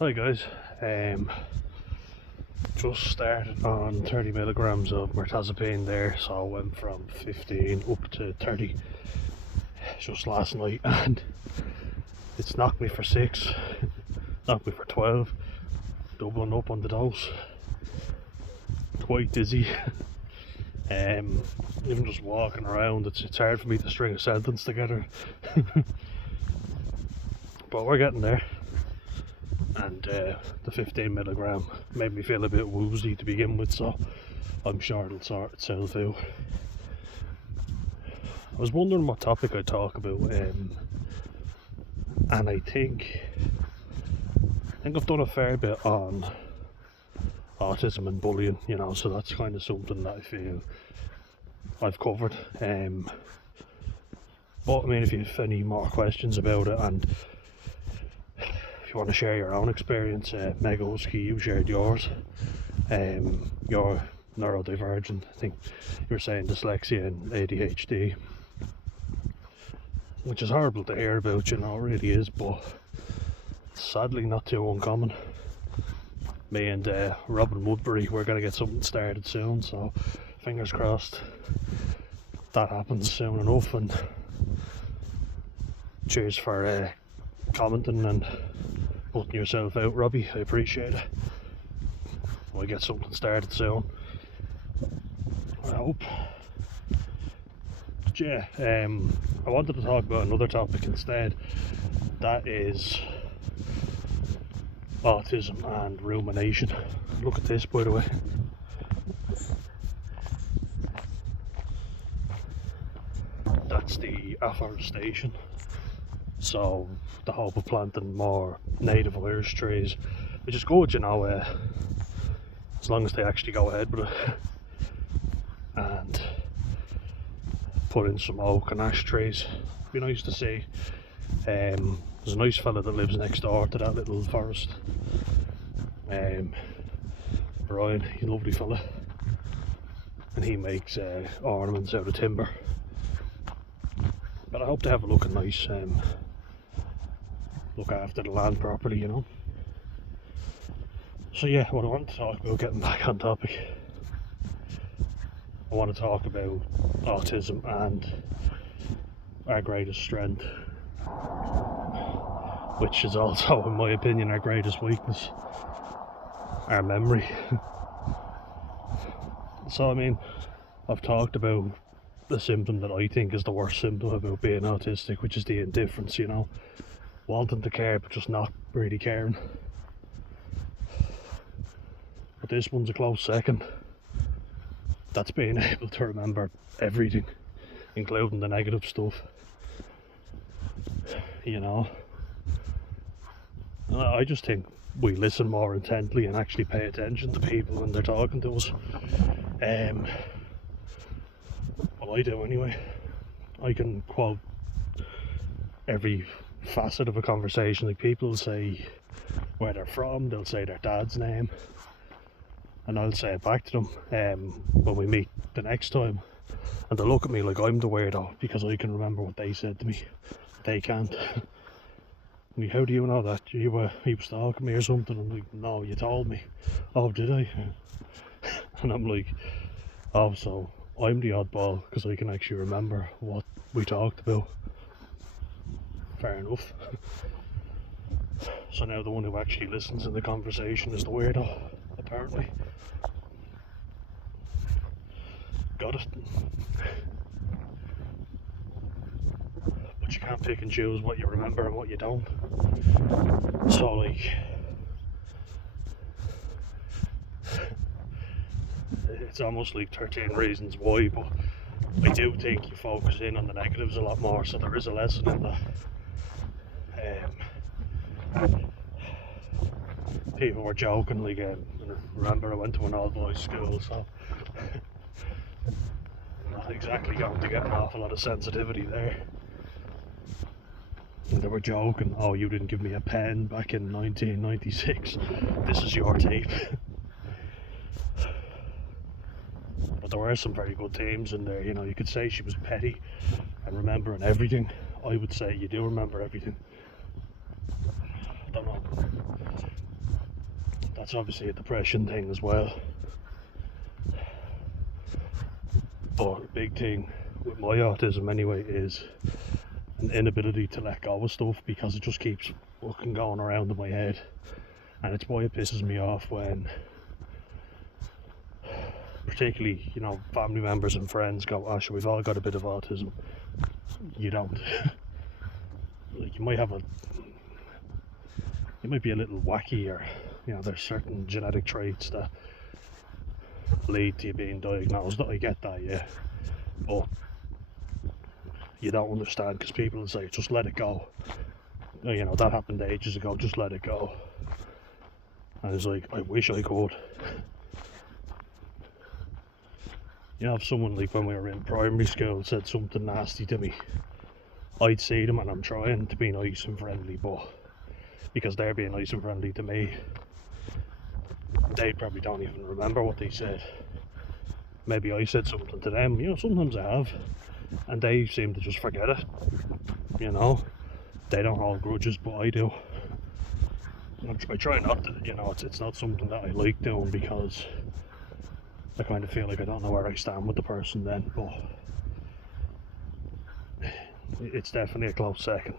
Hi guys, just started on 30 milligrams of mirtazapine there, so I went from 15 up to 30 just last night, and it's knocked me for 6, knocked me for 12, doubling up on the dose. Quite dizzy. Even just walking around, it's hard for me to string a sentence together. But we're getting there. And the 15 milligram made me feel a bit woozy to begin with, so I'm sure it'll sort itself out. I was wondering what topic I'd talk about, and I think I've done a fair bit on autism and bullying, so that's kind of something that I feel I've covered. But I mean, if you have any more questions about it, and if you want to share your own experience, Mega Husky, you shared yours. You're neurodivergent. I think you were saying dyslexia and ADHD, which is horrible to hear about, it really is, but sadly not too uncommon. Me and Robin Woodbury, we're going to get something started soon, so fingers crossed that happens soon enough. And cheers for commenting and putting yourself out, Robbie. I appreciate it. We'll get something started soon, I hope. But yeah, I wanted to talk about another topic instead. That is autism and rumination. Look at this, by the way. That's the afforestation. So the hope of planting more native Irish trees, which is good, as long as they actually go ahead with it, and put in some oak and ash trees. Be nice to see. There's a nice fella that lives next door to that little forest. Brian, he's a lovely fella, and he makes ornaments out of timber. But I hope to have a look at nice, look after the land properly, So yeah, what I want to talk about, getting back on topic, I want to talk about autism and our greatest strength, which is also, in my opinion, our greatest weakness, our memory. So I mean, I've talked about the symptom that I think is the worst symptom about being autistic, which is the indifference, wanting to care but just not really caring. But this one's a close second. That's being able to remember everything, including the negative stuff. And I just think we listen more intently and actually pay attention to people when they're talking to us. Well, I do anyway. I can quote every facet of a conversation. Like, people will say where they're from, they'll say their dad's name, and I'll say it back to them when we meet the next time, and they'll look at me like I'm the weirdo because I can remember what they said to me. They can't. Like, how do you know that? He was stalking me or something? I'm like, no, you told me. Oh, did I? And I'm like, oh, so I'm the oddball because I can actually remember what we talked about. Fair enough. So now the one who actually listens in the conversation is the weirdo, apparently. Got it. But you can't pick and choose what you remember and what you don't. So, like, it's almost like 13 Reasons Why, but I do think you focus in on the negatives a lot more, so there is a lesson in that. People were joking, like, remember I went to an all-boys school, so I'm not exactly going to get an awful lot of sensitivity there. And they were joking, oh, you didn't give me a pen back in 1996, this is your tape. But there were some very good themes in there, you could say she was petty and remembering everything. I would say you do remember everything. don't know. That's obviously a depression thing as well. But a big thing with my autism anyway is an inability to let go of stuff, because it just keeps fucking going around in my head. And it's why it pisses me off when, particularly, you know, family members and friends go, "Oh, sure, we've all got a bit of autism." You don't. Like, you might be a little wacky, or, you know, there's certain genetic traits that lead to you being diagnosed. I get that, yeah, but you don't understand, because people will say, "Just let it go. You know, that happened ages ago, just let it go." And it's like, I wish I could. You know, if someone, like when we were in primary school, said something nasty to me, I'd see them and I'm trying to be nice and friendly, but because they're being nice and friendly to me, they probably don't even remember what they said. Maybe I said something to them, you know, sometimes I have, and they seem to just forget it. You know, they don't hold grudges, but I do. I try not to, you know, it's not something that I like doing, because I kind of feel like I don't know where I stand with the person then, but it's definitely a close second.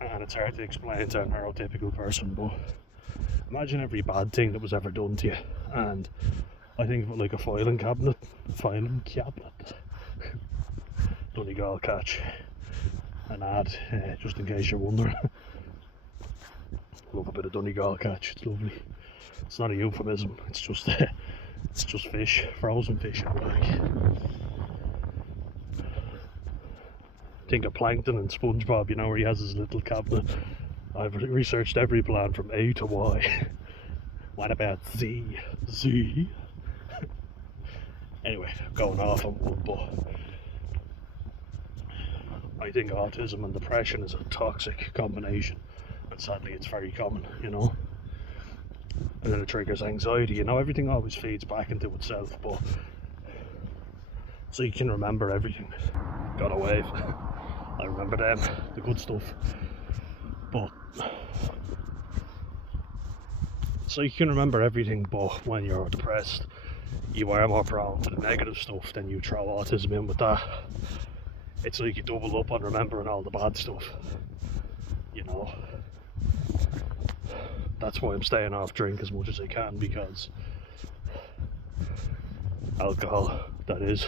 And it's hard to explain to a neurotypical person, but imagine every bad thing that was ever done to you, and I think of it like a filing cabinet. Donegal catch. An ad, just in case you're wondering. Love a bit of Donegal catch, it's lovely. It's not a euphemism, it's just fish, frozen fish in a bag. Think of Plankton and SpongeBob, you know, where he has his little cabinet. I've researched every plant from A to Y. What about Z? Z? Anyway, going off on one, but I think autism and depression is a toxic combination, and sadly it's very common, you know. And then it triggers anxiety, you know, everything always feeds back into itself, but so you can remember everything. Got a wave. I remember them, the good stuff. But so you can remember everything, but when you're depressed, you are more prone to the negative stuff. Then you throw autism in with that. It's like you double up on remembering all the bad stuff, you know. That's why I'm staying off drink as much as I can, because alcohol, that is,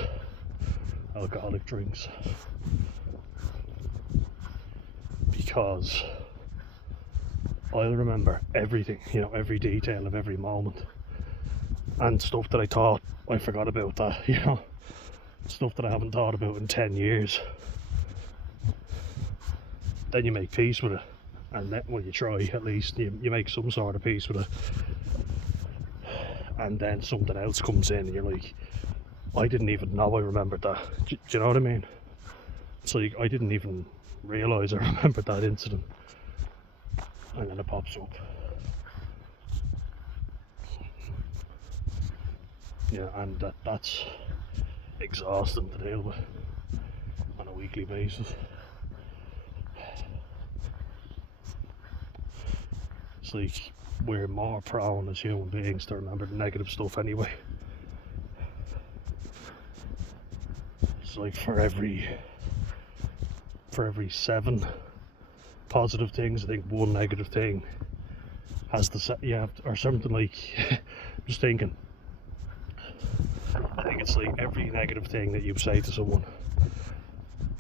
alcoholic drinks, because I'll remember everything, you know, every detail of every moment, and stuff that I thought I forgot about, that, you know, stuff that I haven't thought about in 10 years. Then you make peace with it, and then, well, you try, at least you make some sort of peace with it, and then something else comes in and you're like, I didn't even know I remembered that. Do you know what I mean? It's like, I didn't even realise I remembered that incident, and then it pops up. Yeah, and that's exhausting to deal with on a weekly basis. It's like we're more prone as human beings to remember the negative stuff anyway. It's like for every 7 positive things, I think one negative thing has or something like. I'm just thinking. I think it's like every negative thing that you say to someone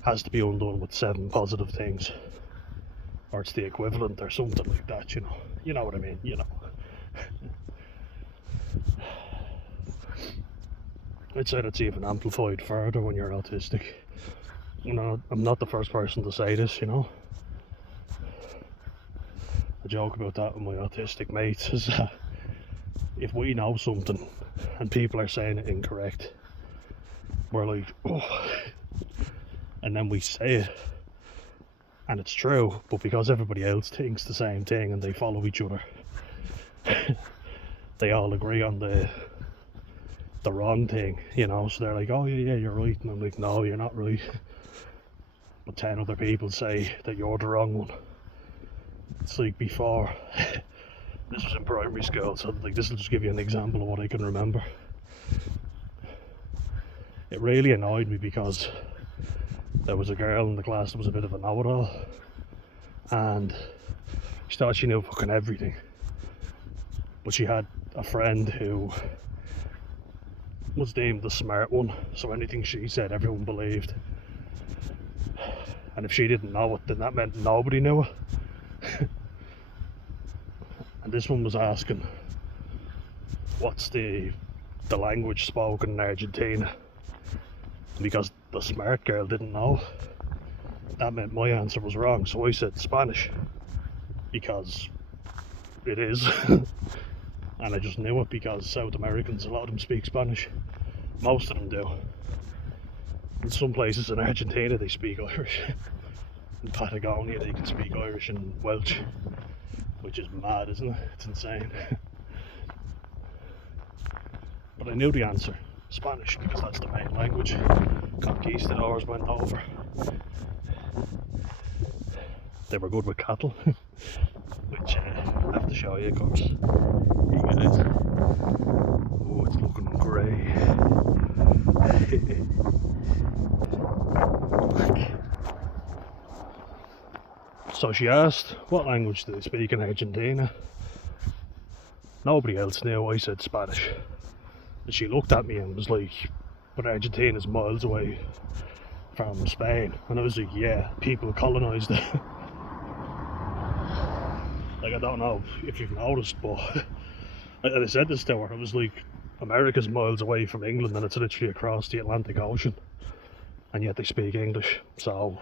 has to be undone with 7 positive things, or it's the equivalent or something like that, you know. You know what I mean, you know. I'd say that's even amplified further when you're autistic. You know, I'm not the first person to say this, you know. I joke about that with my autistic mates, is that if we know something and people are saying it incorrect, we're like, oh, and then we say it and it's true, but because everybody else thinks the same thing and they follow each other, they all agree on the wrong thing, you know. So they're like, oh yeah, you're right, and I'm like, no, you're not right. But 10 other people say that you're the wrong one, It's like before, this was in primary school, so like this will just give you an example of what I can remember. It really annoyed me because there was a girl in the class that was a bit of a know-it-all, and she thought she knew fucking everything, but she had a friend who was deemed the smart one, so anything she said everyone believed, and if she didn't know it then that meant nobody knew it. And this one was asking what's the language spoken in Argentina, because the smart girl didn't know, that meant my answer was wrong, so I said Spanish, because it is. And I just knew it because South Americans, a lot of them speak Spanish. Most of them do. In some places in Argentina they speak Irish. In Patagonia they can speak Irish and Welsh, which is mad, isn't it? It's insane. But I knew the answer, Spanish, because that's the main language. Conquistadors went over. They were good with cattle, which I have to show you, of course. You guys. Oh, it's looking grey. So she asked, what language do they speak in Argentina? Nobody else knew. I said Spanish. And she looked at me and was like, but Argentina's miles away from Spain. And I was like, yeah, people colonised it. Like, I don't know if you've noticed, but I said this to her, I was like, America's miles away from England and it's literally across the Atlantic Ocean, and yet they speak English, so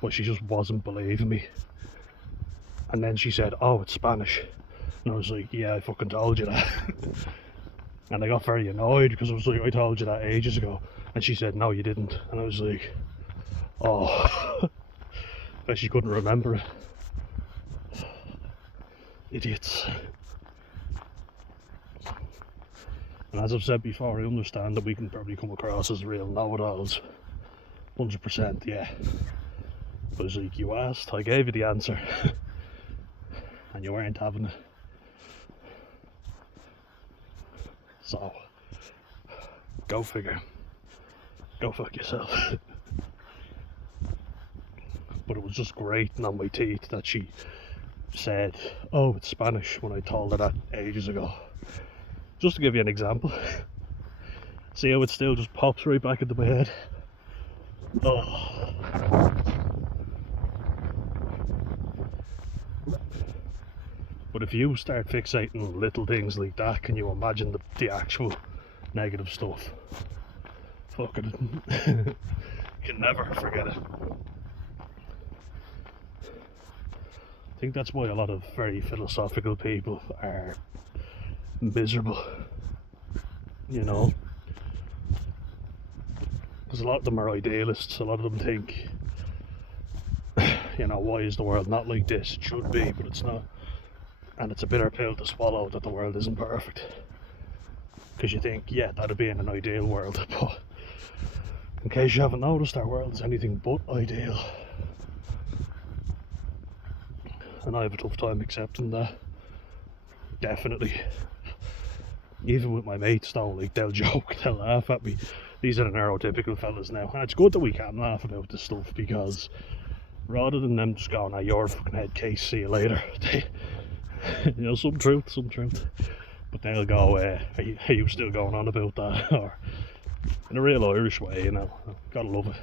but she just wasn't believing me. And then she said, oh, it's Spanish. And I was like, yeah, I fucking told you that. And I got very annoyed because I was like, I told you that ages ago. And she said, no, you didn't. And I was like, oh. But she couldn't remember it. Idiots. And as I've said before, I understand that we can probably come across as real know-it-alls. 100%, yeah. But it's like, you asked, I gave you the answer. And you weren't having it. So, go figure. Go fuck yourself. But it was just grating on my teeth that she said, oh, it's Spanish, when I told her that ages ago. Just to give you an example. See how it still just pops right back into my head? Oh. But if you start fixating on little things like that, can you imagine the actual negative stuff? Fucking can never forget it. I think that's why a lot of very philosophical people are miserable, you know, because a lot of them are idealists. A lot of them think, you know, why is the world not like this? It should be, but it's not. And it's a bitter pill to swallow that the world isn't perfect, because you think, yeah, that'd be in an ideal world, but in case you haven't noticed, our world is anything but ideal. And I have a tough time accepting that. Definitely. Even with my mates though, like, they'll joke, they'll laugh at me. These are the neurotypical fellas now. And it's good that we can laugh about this stuff, because rather than them just going, you're a fucking head case, see you later. They, you know, some truth. But they'll go, are you still going on about that? Or in a real Irish way, you know. Gotta love it.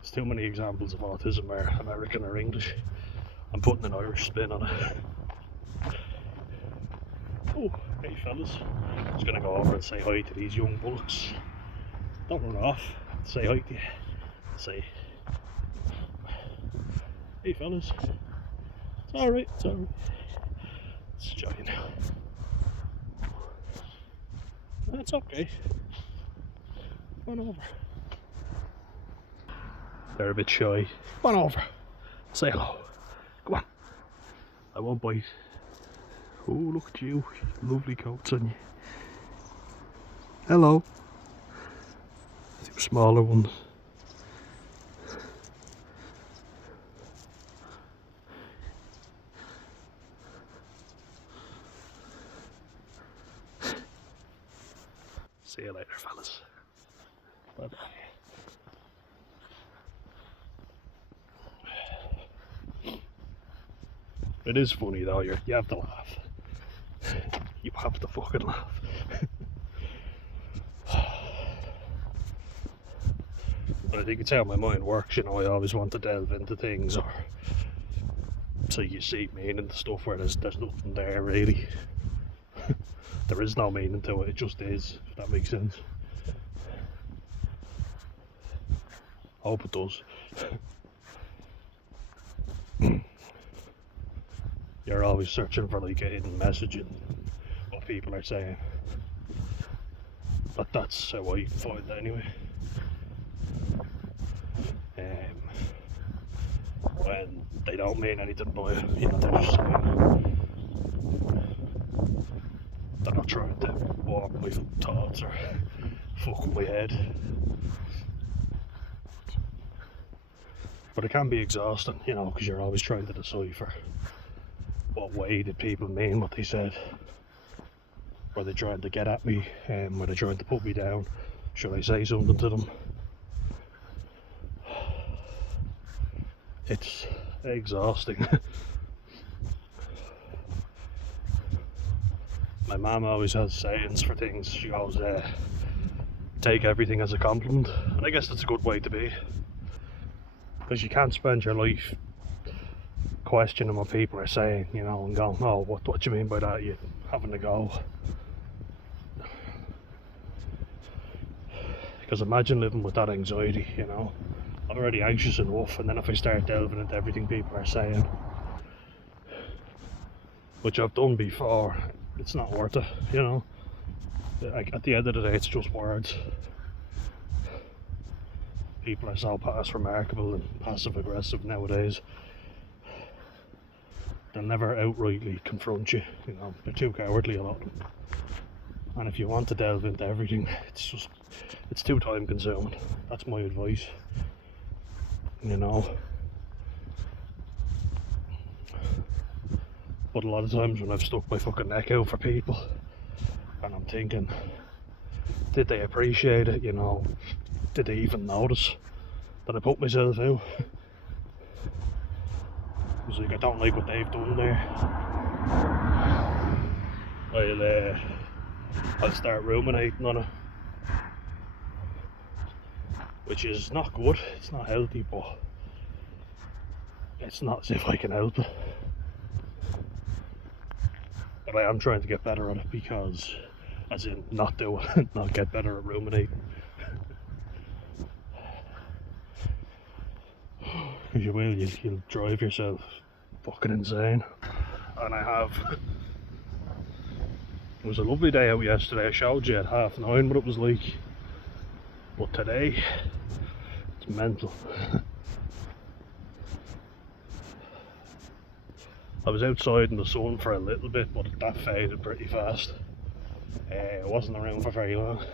There's too many examples of autism where American or English. I'm putting an Irish spin on it. Oh, hey fellas. I'm just gonna go over and say hi to these young bullocks. Don't run off. Say hi to you. Say, hey fellas. It's alright, it's alright. Let's enjoy you now. That's okay. Come on over. They're a bit shy. Come on over. Say hello. Come on. I won't bite. Oh, look at you. Lovely coats on you. Hello. smaller ones. See you later, fellas. Bye bye. It is funny though, you have to laugh. You have to fucking laugh. But I think it's how my mind works, you know. I always want to delve into things, or so you see meaning into stuff where there's nothing there really. There is no meaning to it, it just is, if that makes sense. I hope it does. You're always searching for like a hidden message in what people are saying. But that's how I find it anyway. When they don't mean anything by it, you know, they're just saying, they're not trying to warp my thoughts or fuck with my head. But it can be exhausting, you know, because you're always trying to decipher what way did people mean what they said. Were they trying to get at me? Were they trying to put me down? Should I say something to them? It's exhausting. My mum always has sayings for things. She goes, take everything as a compliment. And I guess that's a good way to be. Because you can't spend your life questioning what people are saying, you know, and going, oh, what do you mean by that? You're having a go. Because imagine living with that anxiety, you know. I'm already anxious enough, and then if I start delving into everything people are saying, which I've done before, it's not worth it, you know. Like, at the end of the day, it's just words. People are so past remarkable and passive aggressive nowadays. They'll never outrightly confront you, you know. They're too cowardly, a lot of them. And if you want to delve into everything, it's too time consuming. That's my advice, you know. But a lot of times when I've stuck my fucking neck out for people, and I'm thinking, did they appreciate it, you know? Did they even notice that I put myself out? I was like, I don't like what they've done there. I'll start ruminating on it, which is not good. It's not healthy, but it's not as if I can help it. But I am trying to get better at it, because, as in not do it, not get better at ruminating. Because you'll drive yourself fucking insane. And I have. It was a lovely day out yesterday. I showed you at 9:30 what it was like. But today, it's mental. I was outside in the sun for a little bit, but that faded pretty fast. It wasn't around for very long.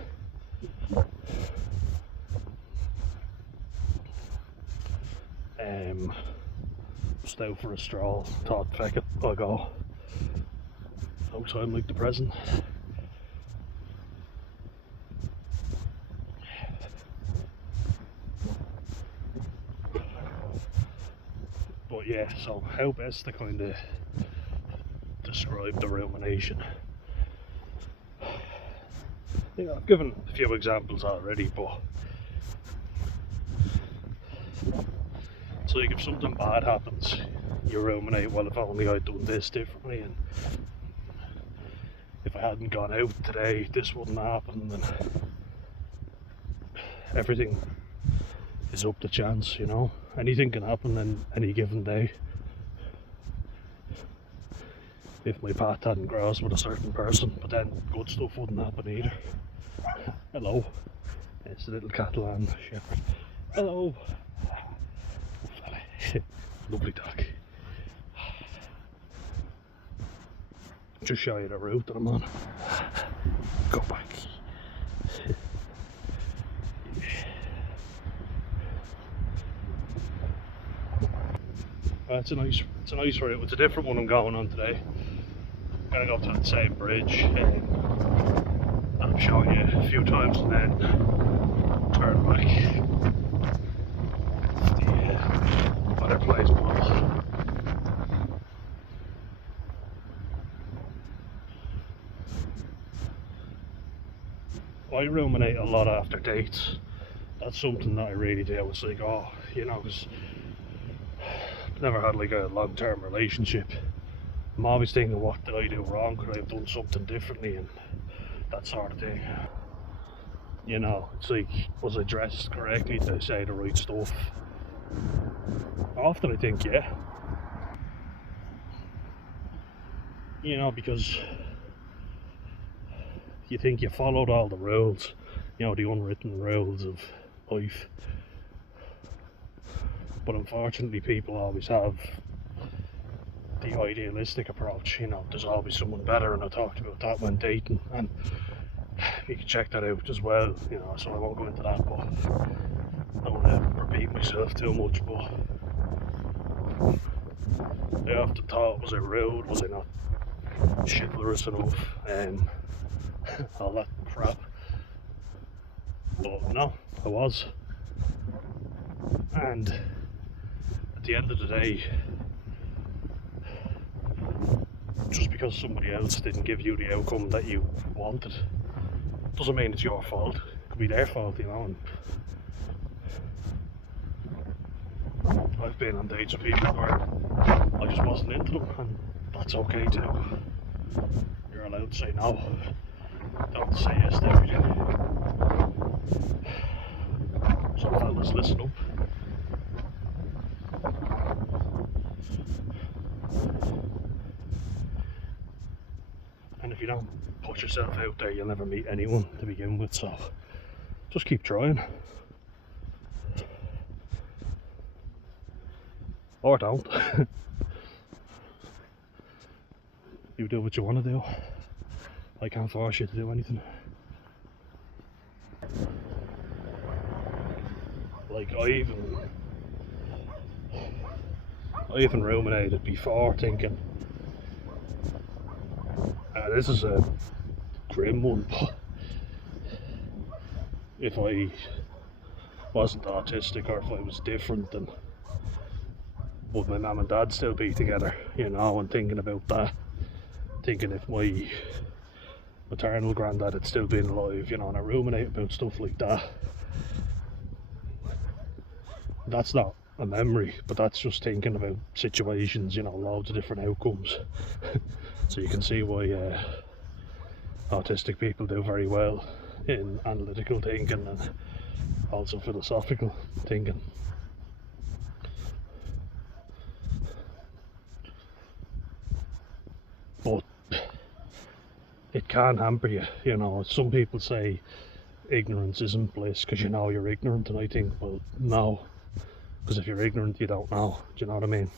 Just out for a stroll. Thought, feck it, I'll go. No time like the present. But yeah, so how best to kind of describe the rumination? You know, I've given a few examples already, but it's like if something bad happens, you ruminate, well, if only I'd done this differently, and if I hadn't gone out today, this wouldn't happen, and everything is up to chance, you know. Anything can happen in any given day. If my path hadn't crossed with a certain person, but then good stuff wouldn't happen either. Hello, it's the little Catalan shepherd. Hello. Lovely dog. Just show you the route that I'm on. Go back. It's a nice route. It's a different one I'm going on today. I'm gonna go to the same bridge that I'm showing you a few times and then turn back. The other place, I ruminate a lot after dates. That's something that I really do. It's like, oh, you know, because I've never had like a long-term relationship. I'm always thinking, what did I do wrong? Could I have done something differently? And that sort of thing. You know, it's like, was I dressed correctly? Did I say the right stuff? Often I think, yeah. You know, because you think you followed all the rules, you know, the unwritten rules of life. But unfortunately, people always have the idealistic approach, you know, there's always someone better, and I talked about that when dating, and you can check that out as well, you know, so I won't go into that, but I don't want to repeat myself too much. But I often thought, was I rude, was I not chivalrous enough, and all that crap. But no, I was. And at the end of the day, just because somebody else didn't give you the outcome that you wanted doesn't mean it's your fault. It could be their fault, you know. And I've been on dates with people where I just wasn't into them, and that's okay too. You're allowed to say no. Don't have to say yes to everything. Some fellas, listen up. And if you don't put yourself out there, you'll never meet anyone to begin with, so just keep trying. Or don't. You do what you want to do. I can't force you to do anything. Like, I even ruminated before, thinking, this is a grim one, but if I wasn't autistic, or if I was different, then would my mum and dad still be together, you know, and thinking about that, thinking if my maternal granddad had still been alive, you know, and I ruminate about stuff like that. That's not a memory, but that's just thinking about situations, you know, loads of different outcomes. So you can see why autistic people do very well in analytical thinking and also philosophical thinking. But it can hamper you, you know. Some people say ignorance isn't bliss because you know you're ignorant, and I think, well, no, because if you're ignorant you don't know, do you know what I mean?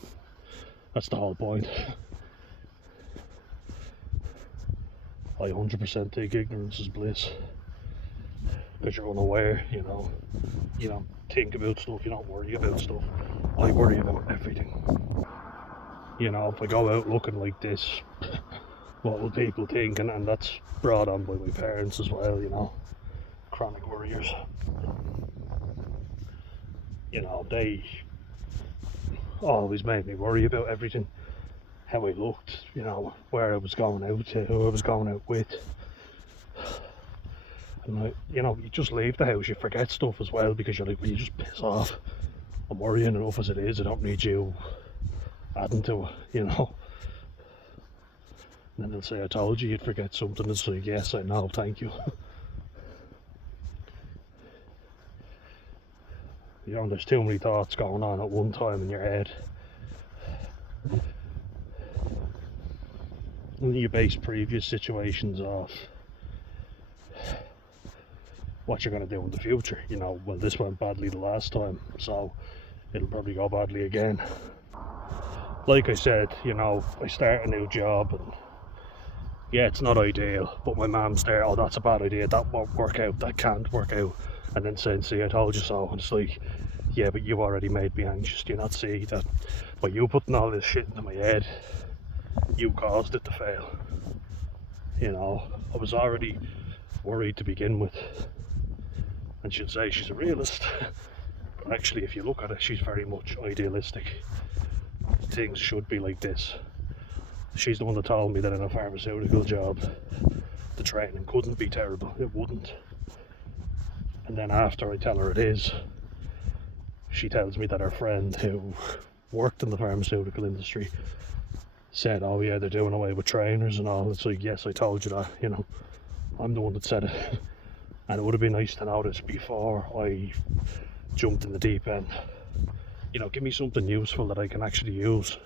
That's the whole point. I 100% think ignorance is bliss, because you're unaware, you know. You don't think about stuff, you don't worry about stuff. I worry about everything. You know, if I go out looking like this, what will people think? And that's brought on by my parents as well, you know. Chronic worriers. You know, they always made me worry about everything. How I looked, you know, where I was going out to, who I was going out with. And you know, you just leave the house, you forget stuff as well, because you're like, well, you just piss off. I'm worrying enough as it is, I don't need you adding to it, you know. And then they'll say, I told you you'd forget something. It's like, yes, I know, thank you. You know, there's too many thoughts going on at one time in your head. And you base previous situations off what you're going to do in the future. You know, well, this went badly the last time, so it'll probably go badly again. Like I said, you know, I start a new job, and yeah, it's not ideal, but my mum's there, oh, that's a bad idea, that won't work out, that can't work out, and then saying, see, I told you so. And it's like, yeah, but you already made me anxious. Do you not see that by you putting all this shit into my head, you caused it to fail? You know, I was already worried to begin with. And she'd say she's a realist, but actually if you look at it, she's very much idealistic. Things should be like this. She's the one that told me that in a pharmaceutical job, the training couldn't be terrible. It wouldn't. And then after I tell her it is, she tells me that her friend who worked in the pharmaceutical industry said, oh yeah, they're doing away with trainers and all. It's like, yes, I told you that, you know, I'm the one that said it. And it would have been nice to know this before I jumped in the deep end. You know, give me something useful that I can actually use.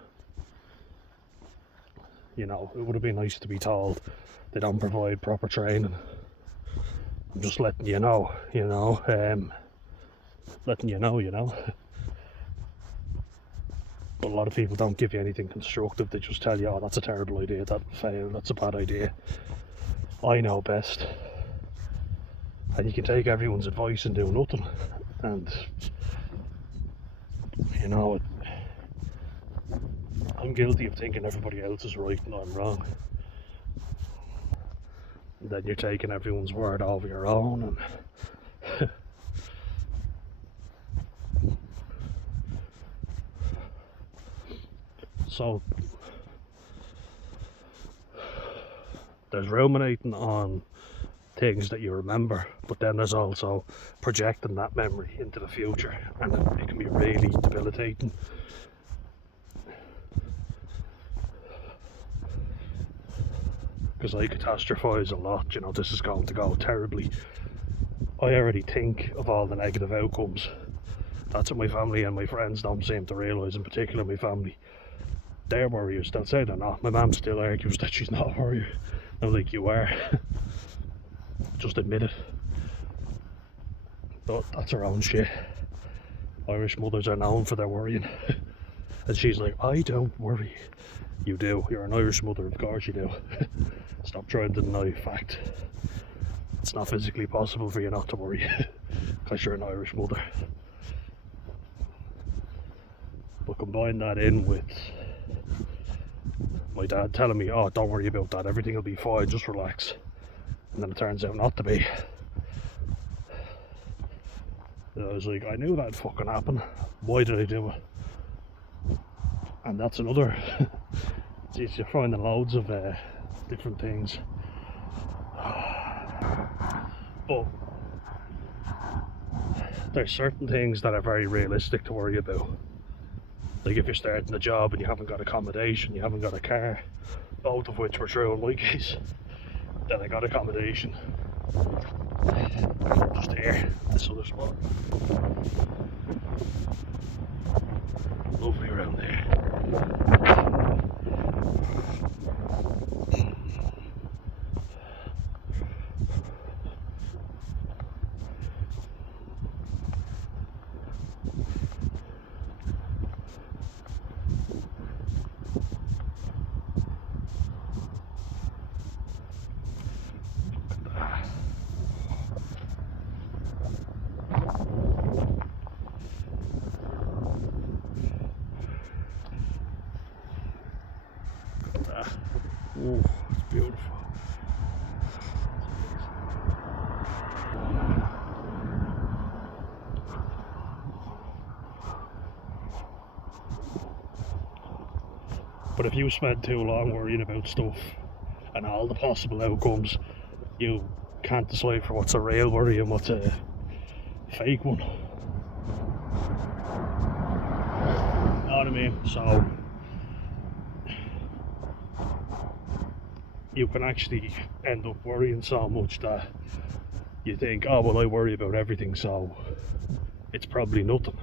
You know, it would have been nice to be told they don't provide proper training. I'm just letting you know, letting you know. But a lot of people don't give you anything constructive. They just tell you, oh, that's a terrible idea, that failed, that's a bad idea. I know best. And you can take everyone's advice and do nothing. And, you know, I'm guilty of thinking everybody else is right and I'm wrong. And then you're taking everyone's word over your own. And so there's ruminating on things that you remember, but then there's also projecting that memory into the future, and it can be really debilitating. Because I catastrophise a lot, you know, this is going to go terribly. I already think of all the negative outcomes. That's what my family and my friends don't seem to realise, in particular my family. They're worriers, they'll say they're not. My mum still argues that she's not a worrier. I'm like, you are. Just admit it. But that's her own shit. Irish mothers are known for their worrying. And she's like, I don't worry. You do. You're an Irish mother, of course you do. Stop trying to deny fact. It's not physically possible for you not to worry because you're an Irish mother. But combine that in with my dad telling me, oh, don't worry about that, everything will be fine, just relax. And then it turns out not to be. And I was like, I knew that'd fucking happen. Why did I do it? And that's another. Geez, you're finding loads of different things. But there's certain things that are very realistic to worry about. Like if you're starting a job and you haven't got accommodation, you haven't got a car, both of which were true in my case. Then I got accommodation. Just here, this other spot. Lovely around there. Oh, it's beautiful. But if you spend too long worrying about stuff and all the possible outcomes, you can't decipher what's a real worry and what's a fake one. You know what I mean? So you can actually end up worrying so much that you think, oh well, I worry about everything, so it's probably nothing.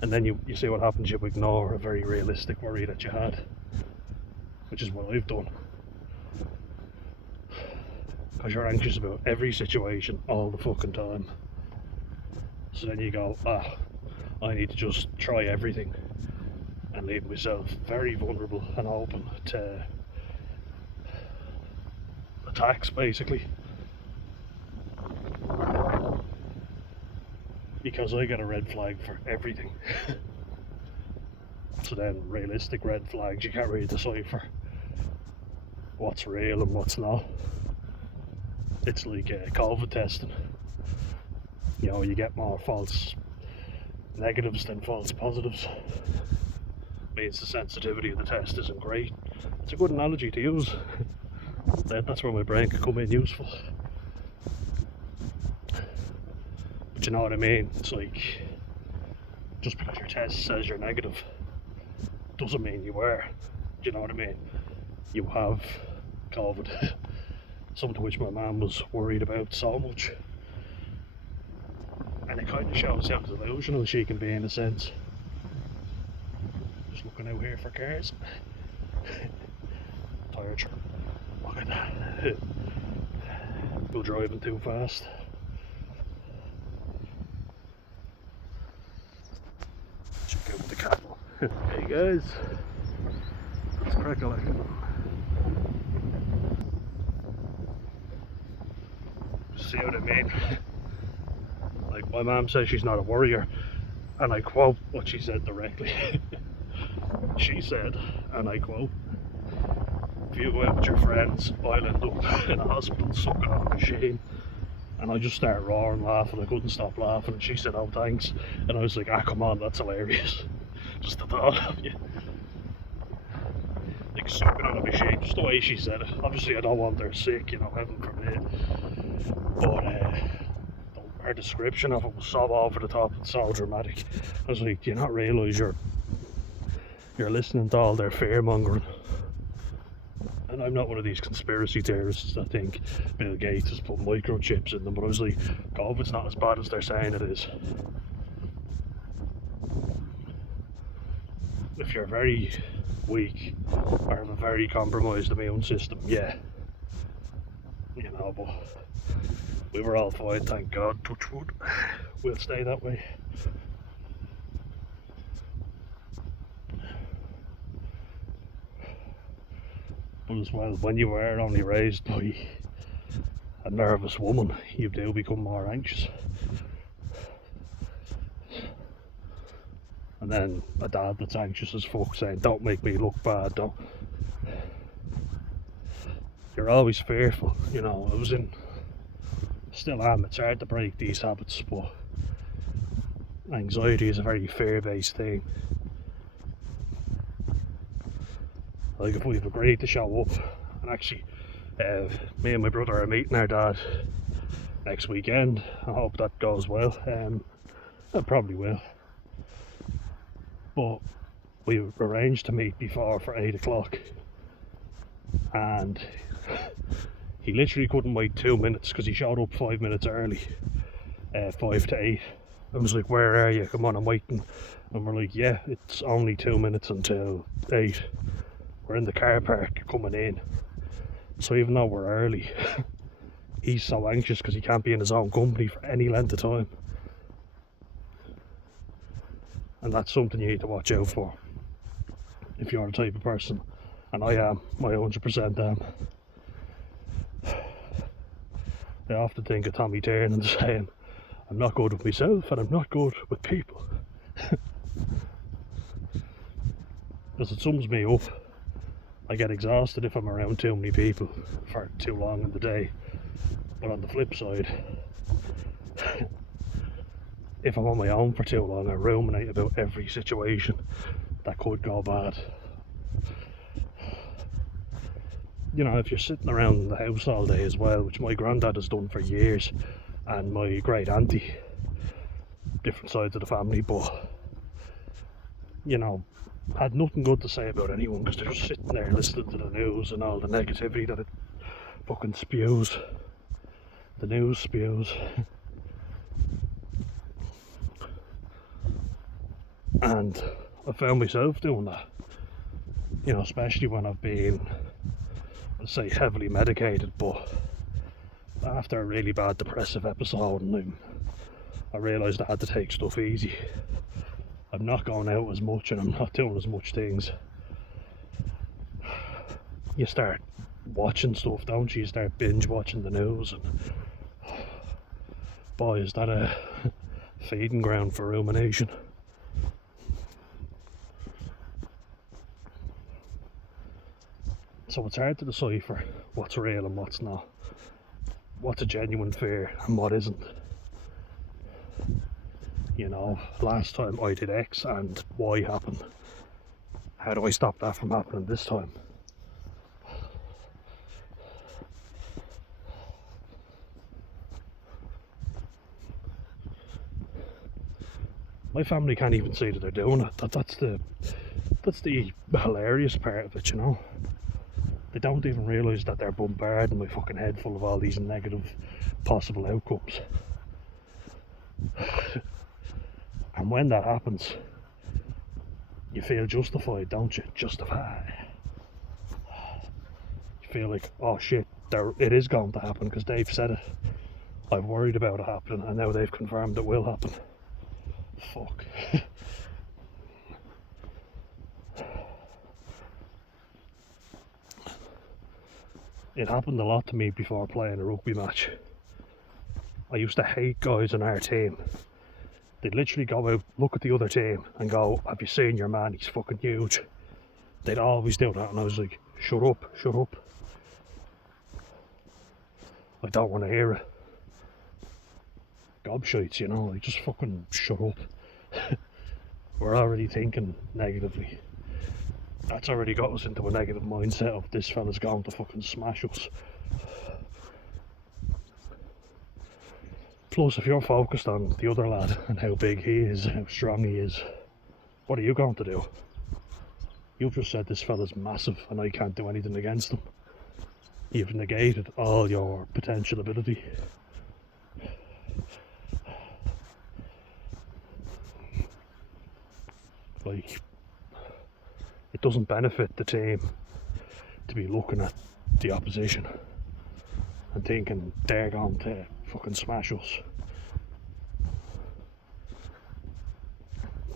And then you see what happens, you ignore a very realistic worry that you had, which is what I've done. Because you're anxious about every situation all the fucking time. So then you go, I need to just try everything and leave myself very vulnerable and open to attacks, basically. because I get a red flag for everything. So then realistic red flags, you can't really decipher what's real and what's not. It's like COVID testing. You know, you get more false negatives than false positives. Means the sensitivity of the test isn't great. It's a good analogy to use. That's where my brain could come in useful. But you know what I mean? It's like, just because your test says you're negative doesn't mean you were. Do you know what I mean? You have COVID. Something which my mum was worried about so much. And it kind of shows how delusional she can be in a sense. Just looking out here for cars. Tired. Look at that. We're driving too fast. Check out the cattle. Hey guys, let's crack a look. See what I mean? Like, my mum says she's not a worrier, and I quote what she said directly. She said, and I quote, "If you go out with your friends, I'll end up in a hospital sucking on a machine." And I just started roaring, laughing. I couldn't stop laughing, and she said, "Oh, thanks." And I was like, "Ah, come on, that's hilarious." Just the thought of you. Like, sucking on a machine, just the way she said it. Obviously, I don't want her sick, you know, heaven forbid. But her description of it was so over the top and so dramatic. I was like, do you not realise you're listening to all their fear mongering? And I'm not one of these conspiracy theorists that think Bill Gates has put microchips in them, but I was like, COVID's not as bad as they're saying it is. If you're very weak or have a very compromised immune system, yeah, you know, but we were all fine, thank God, touch wood. We'll stay that way. But as well, when you are only raised by a nervous woman, you do become more anxious. And then a dad that's anxious as fuck saying, "Don't make me look bad, don't." You're always fearful, you know. Still am, it's hard to break these habits, but anxiety is a very fear-based thing. Like, if we've agreed to show up, and actually, me and my brother are meeting our dad next weekend. I hope that goes well. It probably will. But we arranged to meet before for 8 o'clock, and he literally couldn't wait 2 minutes because he showed up 5 minutes early, 5 to 8. I was like, "Where are you? Come on, I'm waiting." And we're like, "Yeah, it's only 2 minutes until 8. We're in the car park coming in." So even though we're early, he's so anxious because he can't be in his own company for any length of time. And that's something you need to watch out for if you're the type of person, and I am, I 100% am. I often think of Tommy Tiernan saying, "I'm not good with myself and I'm not good with people." Because it sums me up. I get exhausted if I'm around too many people for too long in the day. But on the flip side, if I'm on my own for too long, I ruminate about every situation that could go bad. You know, if you're sitting around the house all day as well, which my granddad has done for years, and my great auntie, different sides of the family, but, you know, had nothing good to say about anyone because they're just sitting there listening to the news and all the negativity that it fucking spews. The news spews. And I found myself doing that, you know, especially when I've been, let's say, heavily medicated. But after a really bad depressive episode, and I realised I had to take stuff easy. I'm not going out as much and I'm not doing as much things. You start watching stuff, don't you? You start binge watching the news, and boy, is that a feeding ground for rumination. So it's hard to decipher what's real and what's not, what's a genuine fear and what isn't. You know, last time I did X and Y happened. How do I stop that from happening this time? My family can't even see that they're doing it. That's the hilarious part of it, you know. They don't even realise that they're bombarding my fucking head full of all these negative possible outcomes. And when that happens, you feel justified, don't you? Justified. You feel like, oh shit, it is going to happen because they've said it. I've worried about it happening and now they've confirmed it will happen. Fuck. It happened a lot to me before playing a rugby match. I used to hate guys on our team. They'd literally go out, look at the other team and go, have you seen your man? He's fucking huge. They'd always do that and I was like, shut up, shut up. I don't want to hear it. Gobshites, you know, like just fucking shut up. We're already thinking negatively. That's already got us into a negative mindset of this fella's going to fucking smash us. Plus, if you're focused on the other lad and how big he is, how strong he is, what are you going to do? You've just said this fella's massive and I can't do anything against him. You've negated all your potential ability. Like, it doesn't benefit the team to be looking at the opposition and thinking they're going to fucking smash us.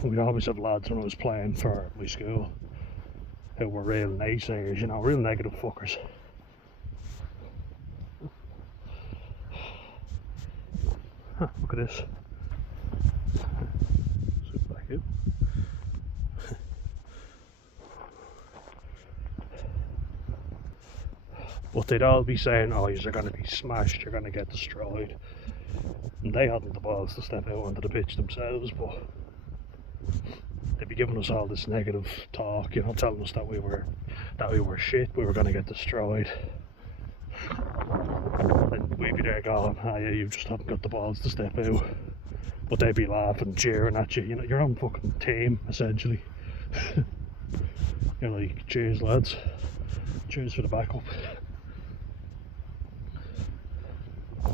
We'd always have lads when I was playing for my school who were real naysayers, you know, real negative fuckers. Huh, look at this. Sit back out. But they'd all be saying, oh, you're going to be smashed, you're going to get destroyed. And they hadn't the balls to step out onto the pitch themselves, but they'd be giving us all this negative talk, you know, telling us that we were shit, we were going to get destroyed. And we'd be there going, oh yeah, you just haven't got the balls to step out. But they'd be laughing, jeering at you, you know, your own fucking team, essentially. You're like, cheers lads, cheers for the backup.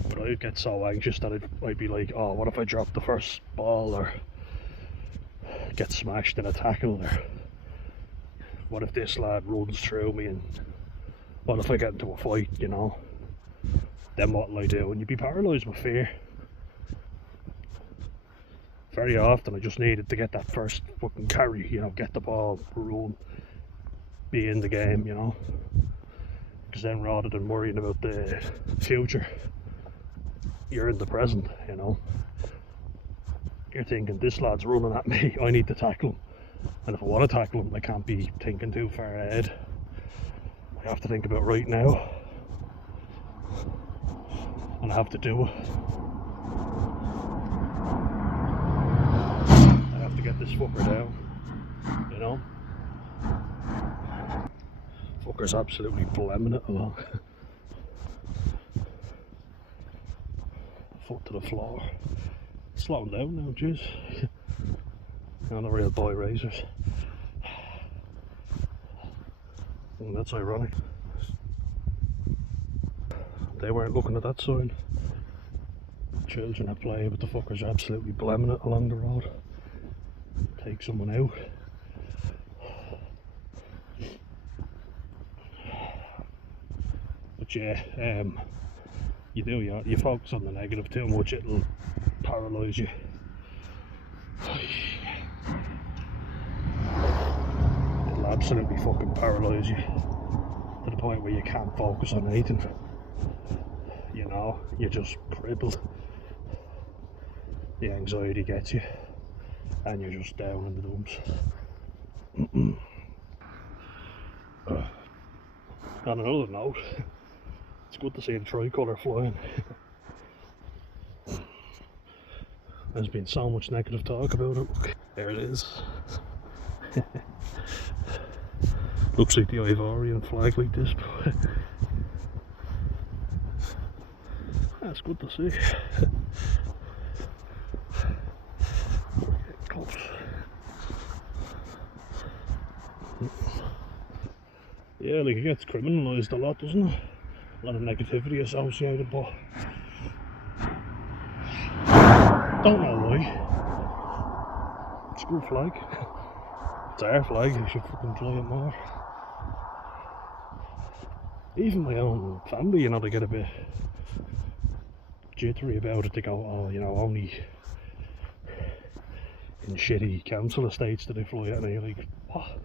But I'd get so anxious that I'd be like, oh, what if I drop the first ball or get smashed in a tackle, or what if this lad runs through me, and what if I get into a fight, you know? Then what'll I do? And you'd be paralysed with fear. Very often I just needed to get that first fucking carry, you know, get the ball, run, be in the game, you know? Because then rather than worrying about the future, you're in the present, you know. You're thinking, this lad's running at me, I need to tackle him. And if I want to tackle him, I can't be thinking too far ahead. I have to think about right now. And I have to do it. I have to get this fucker down, you know. Fucker's absolutely blemming it along. Foot to the floor. Slowing down now, jeez. They're not real boy racers. And that's ironic. They weren't looking at that sign. Children at play, but the fuckers are absolutely blemming it along the road. Take someone out. But yeah, you focus on the negative too much, it'll paralyse you. It'll absolutely fucking paralyse you to the point where you can't focus on anything. You know, you're just crippled. the anxiety gets you and you're just down in the dumps. On another note, it's good to see the tricolour flying. There's been so much negative talk about it. Look, there it is. Looks like the Ivorian flag like this, but that's good to see. Close. Yeah, like it gets criminalised a lot, doesn't it? A lot of negativity associated, but don't know why. It's a good flag. It's our flag, you should fucking fly it more. Even my own family, you know, they get a bit jittery about it. They go, oh, you know, only in shitty council estates do they fly it, and you're like, what?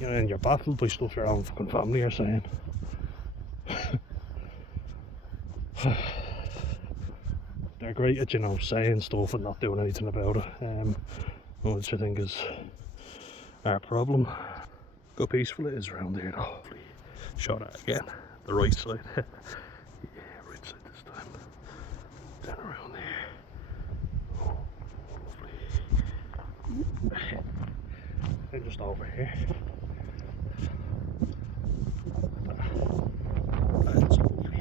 You know, and you're baffled by stuff your own fucking family are saying. They're great at, you know, saying stuff and not doing anything about it, which I think is our problem. How peaceful it is around here though. Hopefully show that again, the right side. Yeah, right side this time. Down around there. Oh, lovely. And just over here. That's lovely.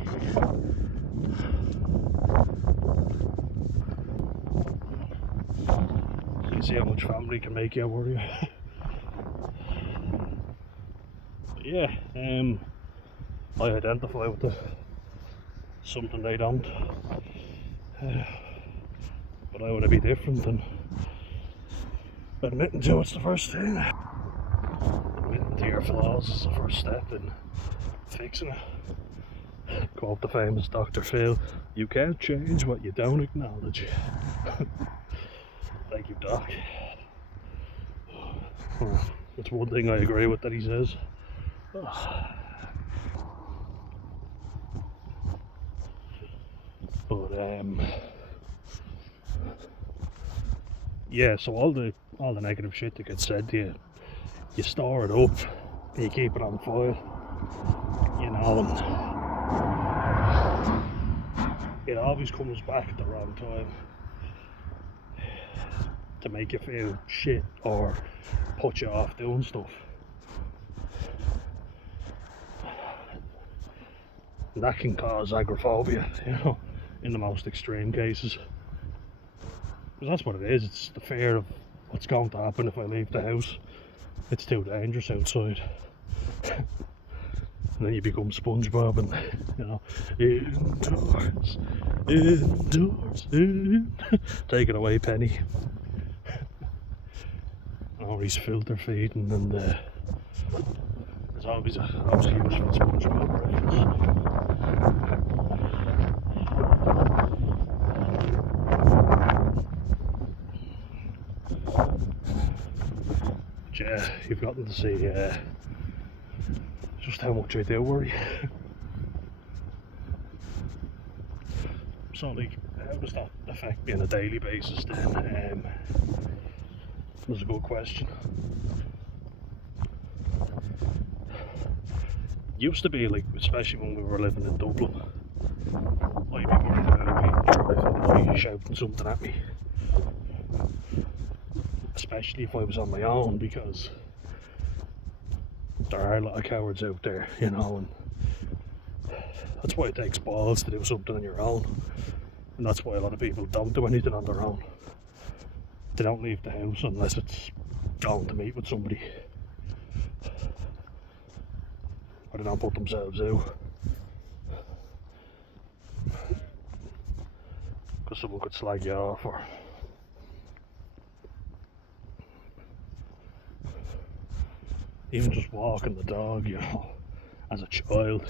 You see how much family can make you a worrier. Yeah, I identify with the something they don't, but I want to be different, and admitting to it's the first thing. Admitting to your flaws is the first step in fixing it. Quote the famous Dr. Phil, you can't change what you don't acknowledge. Thank you, Doc. That's one thing I agree with that he says. But yeah, so all the negative shit that gets said to you, you store it up and you keep it on file, you know, and it always comes back at the wrong time to make you feel shit or put you off doing stuff. And that can cause agoraphobia, you know, in the most extreme cases. Because that's what it is, it's the fear of what's going to happen if I leave the house. It's too dangerous outside. And then you become SpongeBob and, you know, indoors, take it away, Penny. Or he's filter feeding, and there's always a useful SpongeBob reference. But yeah, you've gotten to see just how much I do worry. So, like, how does that affect me on a daily basis then? That's a good question. Used to be, like, especially when we were living in Dublin, I'd be worried about people driving by shouting something at me. Especially if I was on my own, because there are a lot of cowards out there, you know, and that's why it takes balls to do something on your own. And that's why a lot of people don't do anything on their own. They don't leave the house unless it's going to meet with somebody. Or they don't put themselves out. Because someone could slag you off, or even just walking the dog, you know, as a child,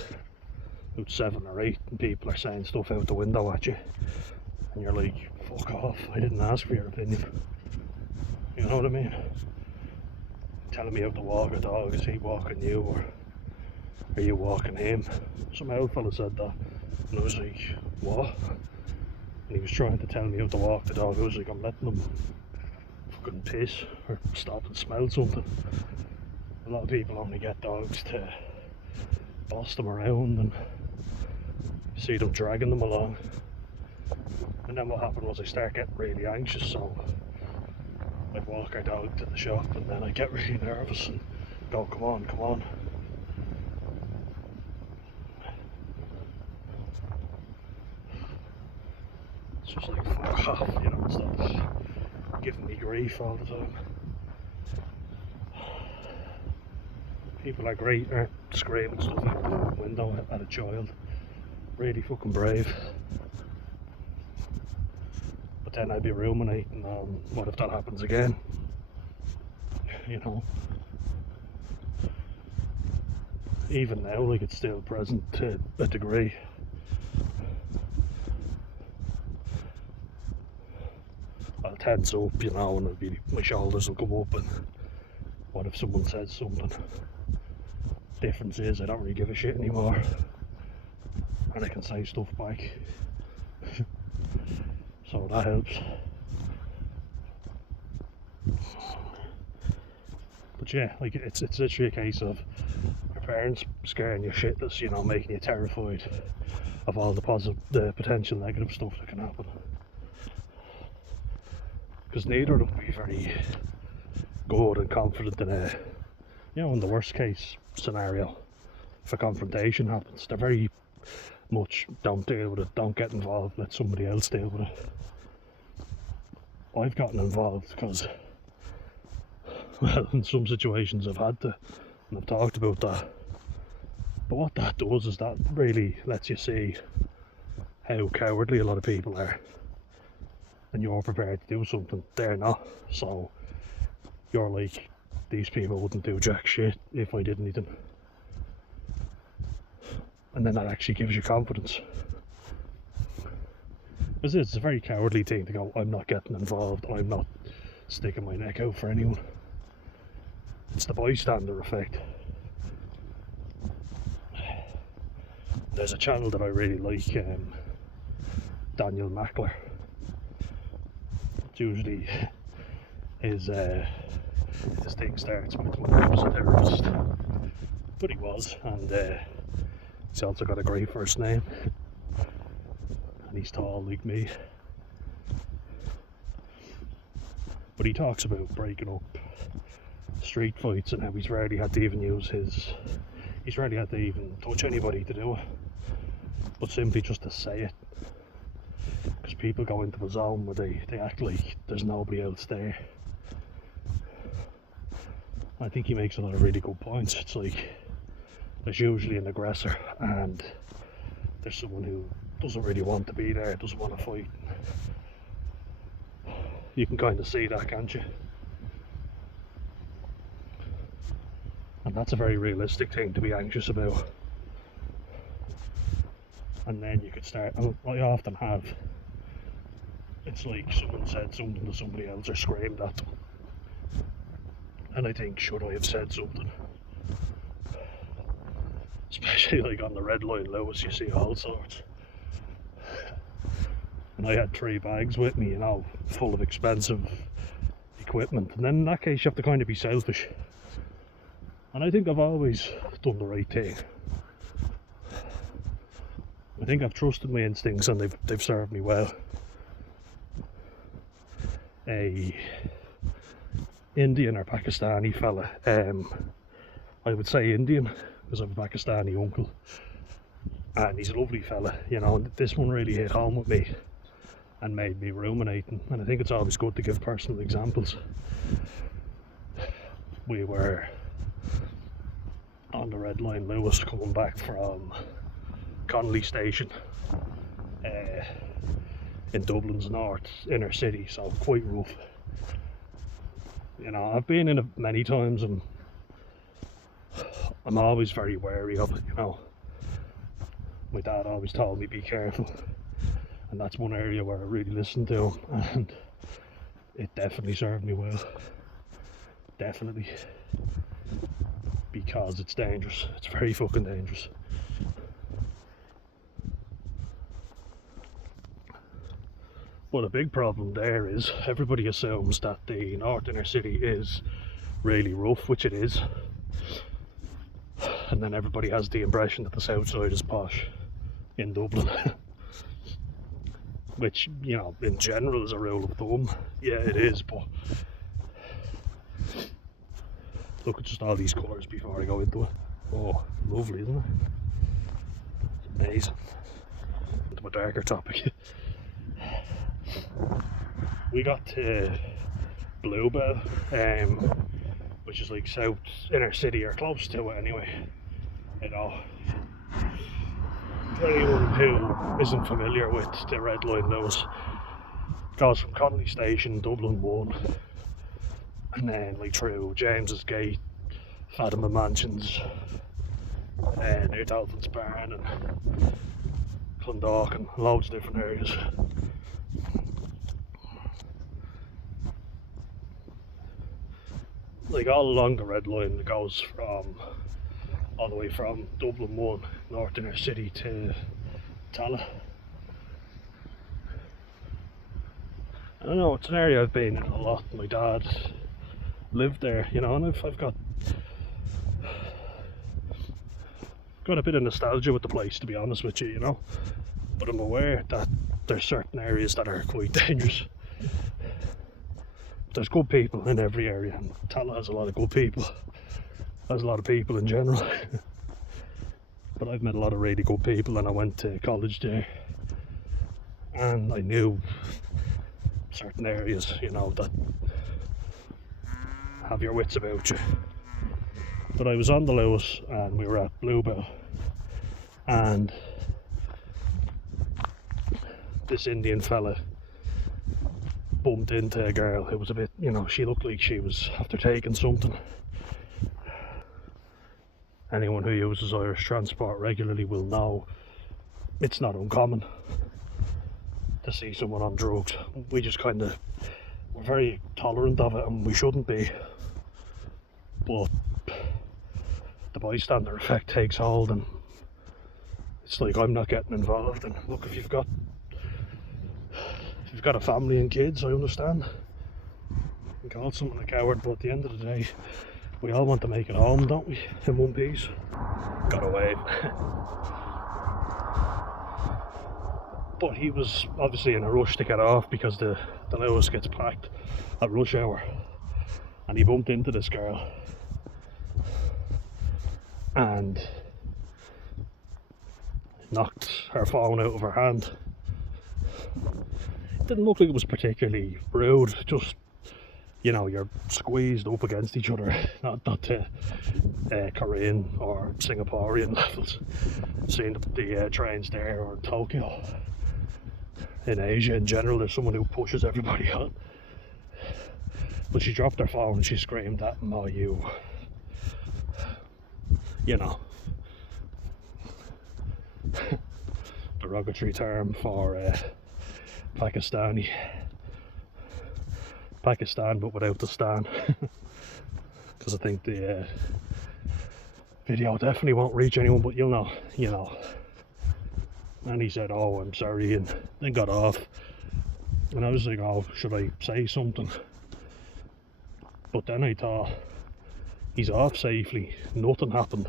about 7 or 8, and people are saying stuff out the window at you, and you're like, fuck off, I didn't ask for your opinion. You know what I mean? Telling me how to walk a dog, is he walking you, or are you walking him? Some old fella said that, and I was like, what? and he was trying to tell me how to walk the dog. I was like, I'm letting him fucking piss or stop and smell something. A lot of people only get dogs to boss them around and see them dragging them along. And then what happened was I start getting really anxious, so I'd walk our dog to the shop and then I'd get really nervous and go, come on, come on. It's just like, fuck off, you know, stop giving me grief all the time. People are great, aren't screaming stuff out the window at a child. Really fucking brave. But then I'd be ruminating on what if that happens again, you know. Even now, like, it's still present to a degree. I'll tense up, you know, and my shoulders will come up, and what if someone says something? Difference is I don't really give a shit anymore, and I can say stuff back. So that helps. But yeah, like, it's literally a case of your parents scaring you shitless, you know, making you terrified of all the potential negative stuff that can happen. Because neither of them will be very good and confident in a, you know, in the worst case scenario, if a confrontation happens, they're very much don't deal with it, don't get involved, let somebody else deal with it. I've gotten involved because, well, in some situations I've had to, and I've talked about that. But what that does is that really lets you see how cowardly a lot of people are, and you're prepared to do something, they're not. So you're like, these people wouldn't do jack shit if I did anything. And then that actually gives you confidence. Because it's a very cowardly thing to go, I'm not getting involved, I'm not sticking my neck out for anyone. It's the bystander effect. There's a channel that I really like, Daniel Mackler. It's usually his thing starts with when he was a therapist, but he was, and he's also got a great first name, and he's tall like me. But he talks about breaking up street fights and how he's rarely had to even touch anybody to do it, but simply just to say it. Because people go into a zone where they act like there's nobody else there. I think he makes a lot of really good points. It's like, there's usually an aggressor and there's someone who doesn't really want to be there, doesn't want to fight. You can kind of see that, can't you? And that's a very realistic thing to be anxious about. And then you could start, I often have, it's like someone said something to somebody else or screamed at them, and I think, should I have said something? Especially like on the red line, Lewis, you see all sorts. And I had 3 bags with me, you know, full of expensive equipment, and then in that case you have to kind of be selfish. And I think I've always done the right thing. I think I've trusted my instincts and they've served me well. A Indian or Pakistani fella, I would say Indian because I have a Pakistani uncle, and he's a lovely fella, you know, and this one really hit home with me and made me ruminating. And I think it's always good to give personal examples. We were on the red line, Lewis, coming back from Connolly Station in Dublin's north inner city, so quite rough. You know, I've been in it many times and I'm always very wary of it, you know. My dad always told me be careful, and that's one area where I really listened to him, and it definitely served me well. Definitely. Because it's dangerous. It's very fucking dangerous. But a big problem there is everybody assumes that the north inner city is really rough, which it is. And then everybody has the impression that the south side is posh in Dublin. Which, you know, in general is a rule of thumb. Yeah, it is, but look at just all these colours before I go into it. Oh, lovely, isn't it? It's amazing. Into a darker topic. We got to Bluebell, which is like south inner city, or close to it anyway. You know, for anyone who isn't familiar with the Red Line Lewis, goes from Connolly Station, Dublin 1, and then like through James's Gate, Fatima Mansions, near Dolphin's Barn and Clondalk, and loads of different areas. Like all along the Red Line, it goes from all the way from Dublin 1, north inner city, to Tala. I don't know, it's an area I've been in a lot. My dad lived there, you know, and I've got a bit of nostalgia with the place, to be honest with you, you know. But I'm aware that there's certain areas that are quite dangerous. There's good people in every area, and Tala has a lot of good people. Has a lot of people in general. But I've met a lot of really good people, and I went to college there, and I knew certain areas, you know, that have your wits about you. But I was on the Lewis, and we were at Bluebell, and this Indian fella bumped into a girl who was a bit, you know, she looked like she was after taking something. Anyone who uses Irish transport regularly will know it's not uncommon to see someone on drugs. We just kind of, we're very tolerant of it, and we shouldn't be. But the bystander effect takes hold, and it's like, I'm not getting involved. And look, if you've got a family and kids, I understand. You can call someone a coward, but at the end of the day, we all want to make it home, don't we? In one piece. Got away. But he was obviously in a rush to get off, because the Lewis gets packed at rush hour, and he bumped into this girl and knocked her phone out of her hand. It didn't look like it was particularly rude, just, you know, you're squeezed up against each other, not to Korean or Singaporean levels. Seeing the trains there, or Tokyo. In Asia in general, there's someone who pushes everybody on. But she dropped her phone and she screamed at him, "Oh, you know." Derogatory term for Pakistan, but without the stan. Because I think the video definitely won't reach anyone, but you'll know, you know. And he said, "Oh, I'm sorry," and then got off. And I was like, "Oh, should I say something?" But then I thought, he's off safely, nothing happened.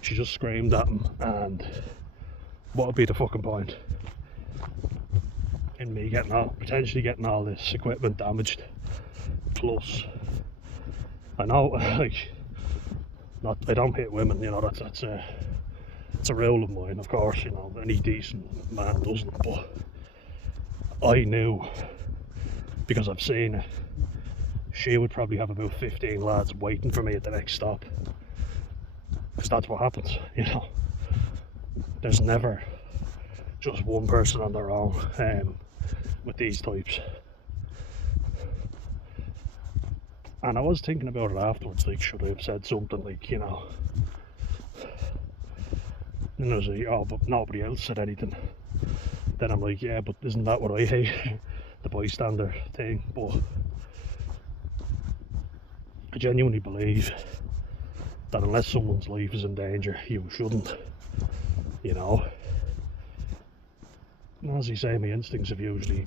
She just screamed at him, and what would be the fucking point in me potentially getting all this equipment damaged? Plus, I know, like, I don't hit women, you know, that's a rule of mine, of course, you know, any decent man doesn't, but I knew, because I've seen it, she would probably have about 15 lads waiting for me at the next stop, because that's what happens, you know. There's never just one person on their own with these types. And I was thinking about it afterwards, like, should I have said something, like, you know. And I was like, "Oh, but nobody else said anything." Then I'm like, yeah, but isn't that what I hate? The bystander thing. But I genuinely believe that unless someone's life is in danger, you shouldn't, you know. And as you say, my instincts have usually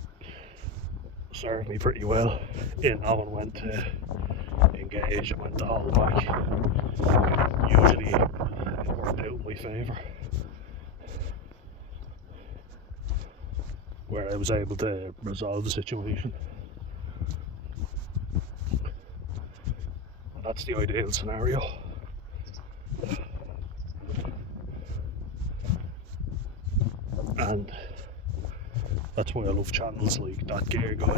served me pretty well in knowing when to engage and when to hold back. Usually it worked out in my favour, where I was able to resolve the situation. And that's the ideal scenario. And that's why I love channels like That Gear Guy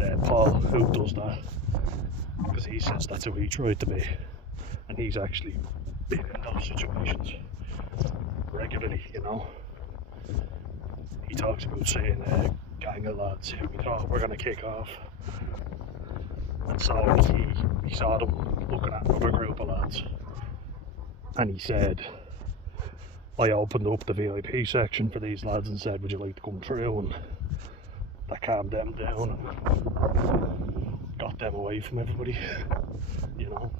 and Paul, who does that, because he says that's how he tried to be, and he's actually been in those situations regularly, you know. He talks about saying a gang of lads who we thought were going to kick off, and so he saw them looking at another group of lads, and he said, I opened up the VIP section for these lads and said, would you like to come through? And that calmed them down and got them away from everybody, you know.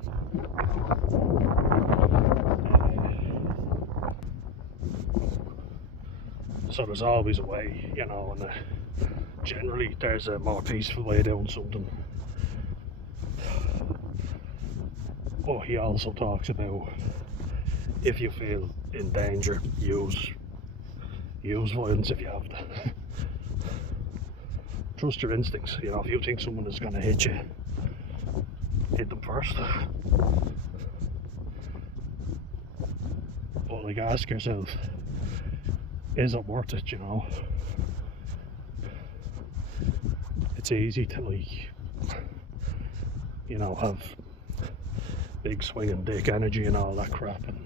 So there's always a way, you know, and generally there's a more peaceful way of doing something. But he also talks about, if you feel in danger, use violence if you have to. Trust your instincts, you know. If you think someone is going to hit you, hit them first. But like, ask yourself, is it worth it, you know? It's easy to, like, you know, have big swinging dick energy and all that crap, and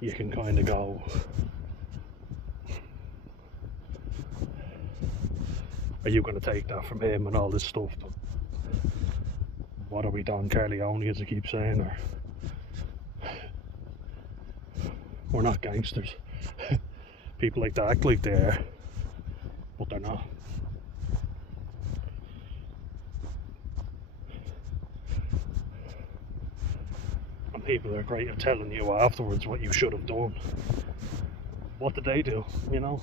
you can kind of go, are you going to take that from him and all this stuff? But what are we, Don Corleone, as I keep saying? Or we're not gangsters. People like to act like they are, but they're not. And people are great at telling you afterwards what you should have done. What did they do, you know?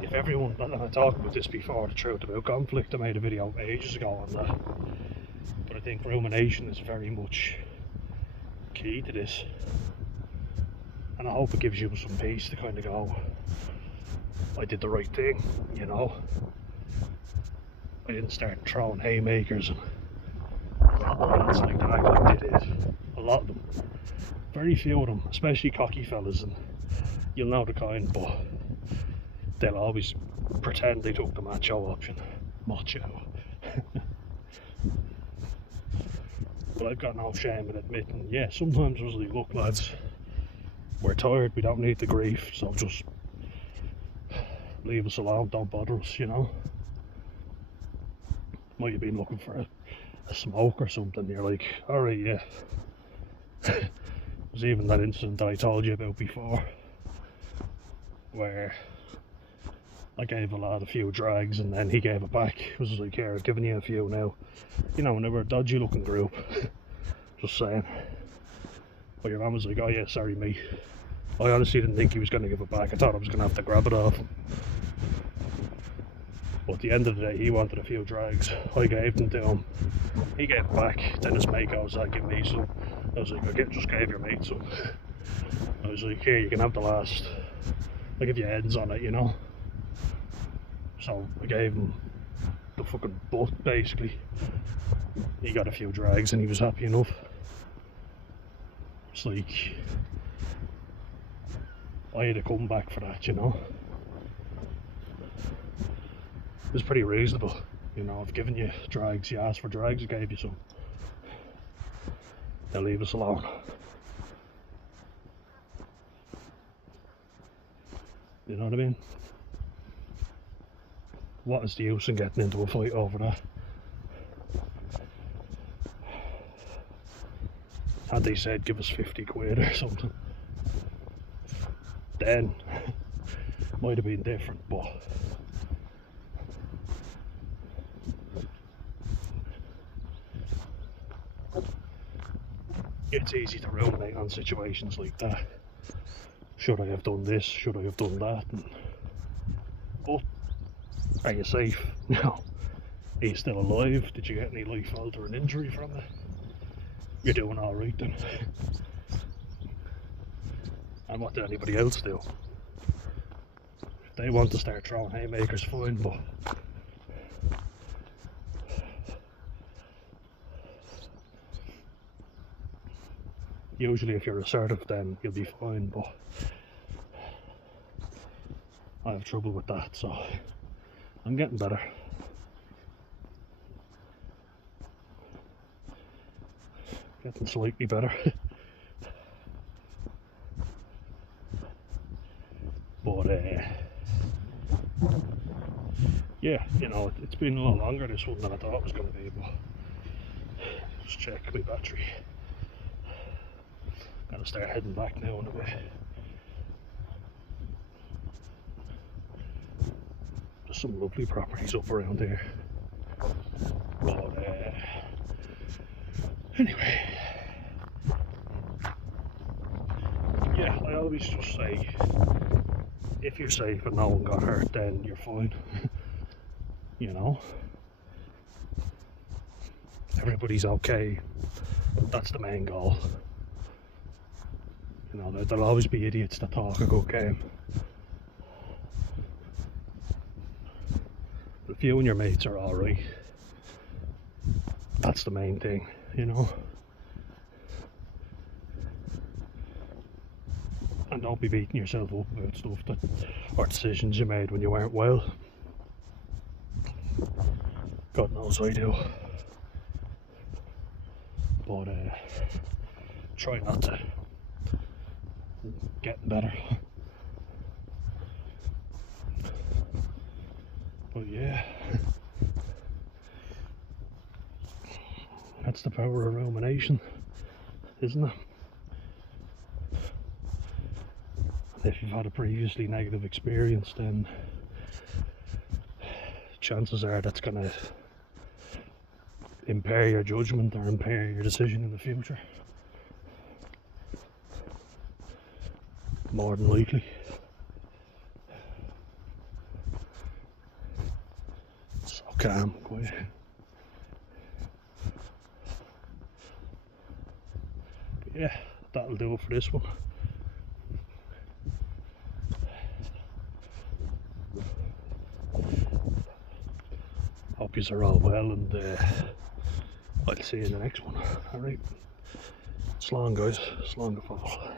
If everyone, and I talked about this before, the truth about conflict, I made a video ages ago on that, but I think rumination is very much key to this, and I hope it gives you some peace to kind of go, I did the right thing, you know. I didn't start throwing haymakers and a lot of lads like that, like they did, a lot of them, very few of them, especially cocky fellas, and you'll know the kind, but they'll always pretend they took the macho option. Macho. But I've got no shame in admitting, yeah, sometimes I was like, look lads, we're tired, we don't need the grief, so just leave us alone, don't bother us, you know. Might have been looking for a smoke or something, you're like, alright, yeah. There's even that incident that I told you about before, where I gave a lad a few drags and then he gave it back. It was like, here, I've given you a few now. You know, when they were a dodgy looking group. Just saying. But your man was like, oh yeah, sorry mate. I honestly didn't think he was going to give it back. I thought I was going to have to grab it off him. But at the end of the day, he wanted a few drags. I gave them to him. He gave it back. Then his mate goes, give me some. I was like, I just gave your mate some. I was like, here, you can have the last. I'll give you ends on it, you know. So I gave him the fucking butt, basically. He got a few drags and he was happy enough. It's like, I had a comeback for that, you know. It was pretty reasonable, you know. I've given you drags, you asked for drags, I gave you some. They'll leave us alone. You know what I mean? What is the use in getting into a fight over that? Had they said give us 50 quid or something, then might have been different, but it's easy to ruminate on situations like that. Should I have done this? Should I have done that? But are you safe? No. Are you still alive? Did you get any life-altering injury from it? You're doing alright then. And what did anybody else do? If they want to start throwing haymakers, fine, but usually if you're assertive then you'll be fine, but I have trouble with that, so I'm getting better. Getting slightly better. But yeah, you know, it's been a lot longer this one than I thought it was going to be, but just check my battery. Gotta start heading back now in a bit. There's some lovely properties up around here. But anyway, yeah, I always just say, if you're safe and no one got hurt, then you're fine. You know, everybody's okay. That's the main goal. You know, there'll always be idiots that talk a good game. But if you and your mates are alright, that's the main thing, you know. And don't be beating yourself up about stuff that, or decisions you made when you weren't well. God knows I do. But try not to. Getting better. But yeah, that's the power of rumination, isn't it? And if you've had a previously negative experience, then chances are that's going to impair your judgment or impair your decision in the future. More than likely. So calm, quiet. But yeah, that'll do it for this one. Hope you are all well, and I'll see you in the next one. Alright. Slán guys, slán go fótball.